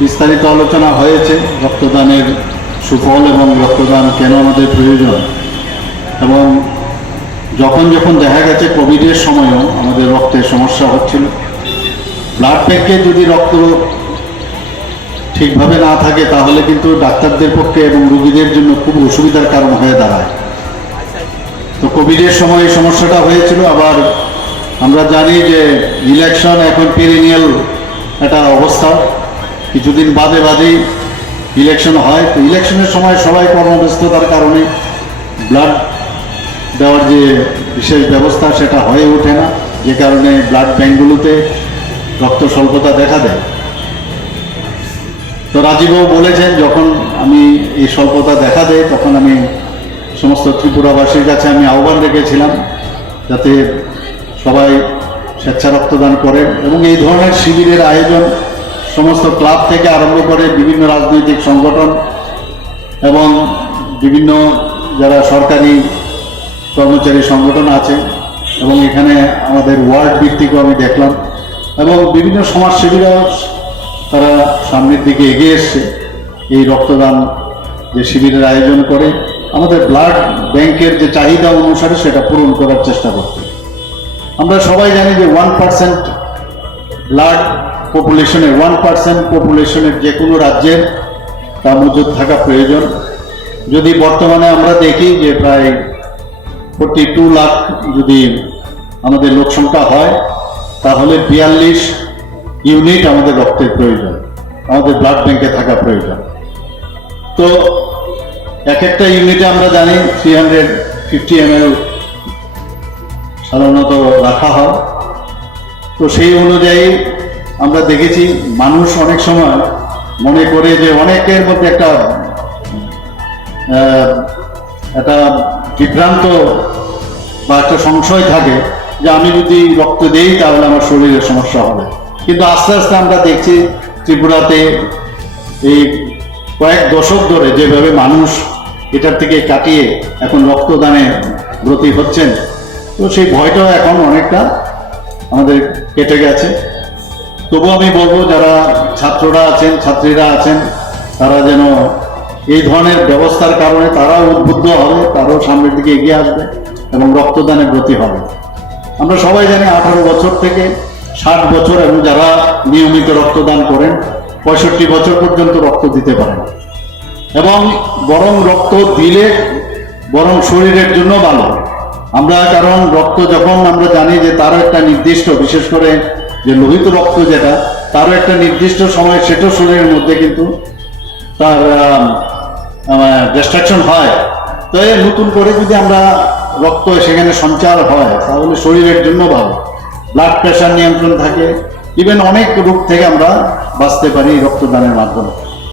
বিস্তারিত আলোচনা হয়েছে রক্তদানের সুফল এবং রক্তদান কেন আমাদের প্রয়োজন। এবং যখন যখন দেখা গেছে কোভিডের সময়ও আমাদের রক্তের সমস্যা হচ্ছিল, ব্লাড ব্যাংকে যদি রক্ত ঠিকভাবে না থাকে তাহলে কিন্তু ডাক্তারদের পক্ষে এবং রোগীদের জন্য খুব অসুবিধার কারণ হয়ে দাঁড়ায়। তো কোভিডের সময় এই সমস্যাটা হয়েছিল। আবার আমরা জানি যে ইলেকশন এখন পেরিনিয়াল একটা অবস্থা, কিছুদিন বাদে বাদেই ইলেকশন হয়। তো ইলেকশনের সময় সবাই কর্মব্যস্ততার কারণে ব্লাড দেওয়ার যে বিশেষ ব্যবস্থা সেটা হয়ে ওঠে না, যে কারণে ব্লাড ব্যাঙ্কগুলোতে রক্ত স্বল্পতা দেখা দেয়। তো রাজীবও বলেছেন, যখন আমি এই স্বল্পতা দেখা দেয় তখন আমি সমস্ত ত্রিপুরাবাসীর কাছে আমি আহ্বান রেখেছিলাম যাতে সবাই স্বেচ্ছা রক্তদান করেন এবং এই ধরনের শিবিরের আয়োজন সমস্ত ক্লাব থেকে আরম্ভ করে বিভিন্ন রাজনৈতিক সংগঠন এবং বিভিন্ন যারা সরকারি কর্মচারী সংগঠন আছে এবং এখানে আমাদের ওয়ার্ড ভিত্তিকও আমি দেখলাম এবং বিভিন্ন সমাজসেবীরাও তারা সামনের দিকে এগিয়ে এসছে এই রক্তদান যে শিবিরের আয়োজন করে আমাদের ব্লাড ব্যাংকের যে চাহিদা অনুসারে সেটা পূরণ করার চেষ্টা করতে। আমরা সবাই জানি যে 1% ব্লাড পপুলেশনের 1% পপুলেশনের যে কোনো রাজ্যের তা মজুদ থাকা প্রয়োজন। যদি বর্তমানে আমরা দেখি যে প্রায় 42 লাখ যদি আমাদের লোক সংখ্যা হয় তাহলে 42 ইউনিট আমাদের রক্তের প্রয়োজন, আমাদের ব্লাড ব্যাংকে থাকা প্রয়োজন। তো এক একটা ইউনিটে আমরা জানি 350 ml সাধারণত রাখা হয়। তো সেই অনুযায়ী আমরা দেখেছি মানুষ অনেক সময় মনে করে যে অনেকের মধ্যে একটা বিভ্রান্ত বা একটা সংশয় থাকে যে আমি যদি রক্ত দেই তাহলে আমার শরীরে সমস্যা হবে। কিন্তু আস্তে আস্তে আমরা দেখছি ত্রিপুরাতে এই কয়েক দশক ধরে যেভাবে মানুষ এটার থেকে কাটিয়ে এখন রক্তদানে ব্রতী হচ্ছেন, তো সেই ভয়টাও এখন অনেকটা আমাদের কেটে গেছে। তবু আমি বলবো যারা ছাত্ররা আছেন, ছাত্রীরা আছেন, তারা যেন এই ধরনের ব্যবস্থার কারণে তারাও উদ্বুদ্ধ হবে, তারাও সামনের দিকে এগিয়ে আসবে এবং রক্তদানে ব্রতী হবে। আমরা সবাই জানি 18 বছর থেকে 60 বছর এবং যারা নিয়মিত রক্তদান করেন 65 বছর পর্যন্ত রক্ত দিতে পারেন এবং বরং রক্ত দিলে বরং শরীরের জন্য ভালো। আমরা কারণ রক্ত যখন আমরা জানি যে তারও একটা নির্দিষ্ট, বিশেষ করে যে লোহিত রক্ত যেটা, তারও একটা নির্দিষ্ট সময় সেটা শরীরের মধ্যে কিন্তু তার ডিস্ট্রাকশন হয়। তো নতুন করে যদি আমরা রক্ত সেখানে সঞ্চার হয় তাহলে শরীরের জন্য ভালো, ব্লাড প্রেশার নিয়ন্ত্রণ থাকে, ইভেন অনেক রোগ থেকে আমরা বাঁচতে পারি রক্তদানের মাধ্যমে।